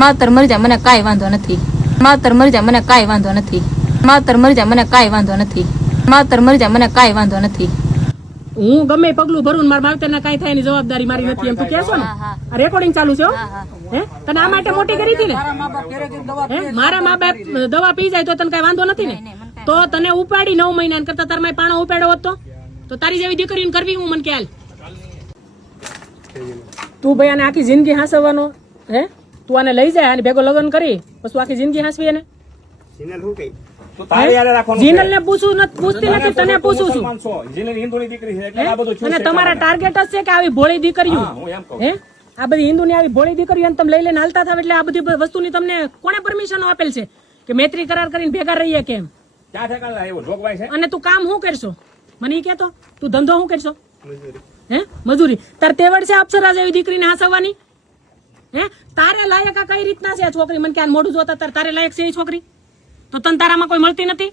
માતર મરી જા મને કાંઈ વાંધો નથી. માતર મરી જા મને કાંઈ વાંધો નથી. માતર મરી જા મને કાંઈ વાંધો નથી. માતર મરી જા મને કાંઈ વાંધો નથી. હું ગમે પગલું ભરું મારા માવતરના કાંઈ થાય એની જવાબદારી મારી નથી એમ તું કહેશો ને? આ રેકોર્ડિંગ ચાલુ છે હે? તને આ માટે મોટી કરી હતી ને? હે? મારા મા બાપ દવા પી જાય તો તને કાંઈ વાંધો નથી ને? તો તને ઉપાડી 9 મહિના કરતા તાર માય પાણો ઉપાડ્યો હોત તો તારી જેવી દીકરીને કરવી હું મને ખ્યાલ. તું ભાઈ આને આખી જિંદગી હાંસવાનો હે? તું આને લઈ જાય આને ભેગો લગ્ન કરી પછી આખી જિંદગી હાંસવી એને? જીનલ ને પૂછું નથી, પૂછતી નથી, તને પૂછું છું. અને તમારા ટાર્ગેટ જ છે કે આવી ભોળી દીકરીઓ હે? આ બધી હિન્દુ ની આવી ભોળી દીકરીઓ તમે લઈ લઈને હાલતા થાવ એટલે આ બધી વસ્તુની તમને કોને પરમિશન આપેલ છે કે મૈત્રી કરાર કરીને ભેગા રહીએ કેમ? અને તું કામ શું કરશો મને ઈ કહેતો? તું ધંધો શું કરશો? હે? મજૂરી. તાર તેવડ છે અપ્સરા જેવી દીકરીને હાંસવાની? હે? તારે લાયક આ કઈ રીતના છે આ છોકરી? મને ક્યાં મોઢું જોતા તારે લાયક છે એ છોકરી? તો તને તારામાં કોઈ મળતી નથી?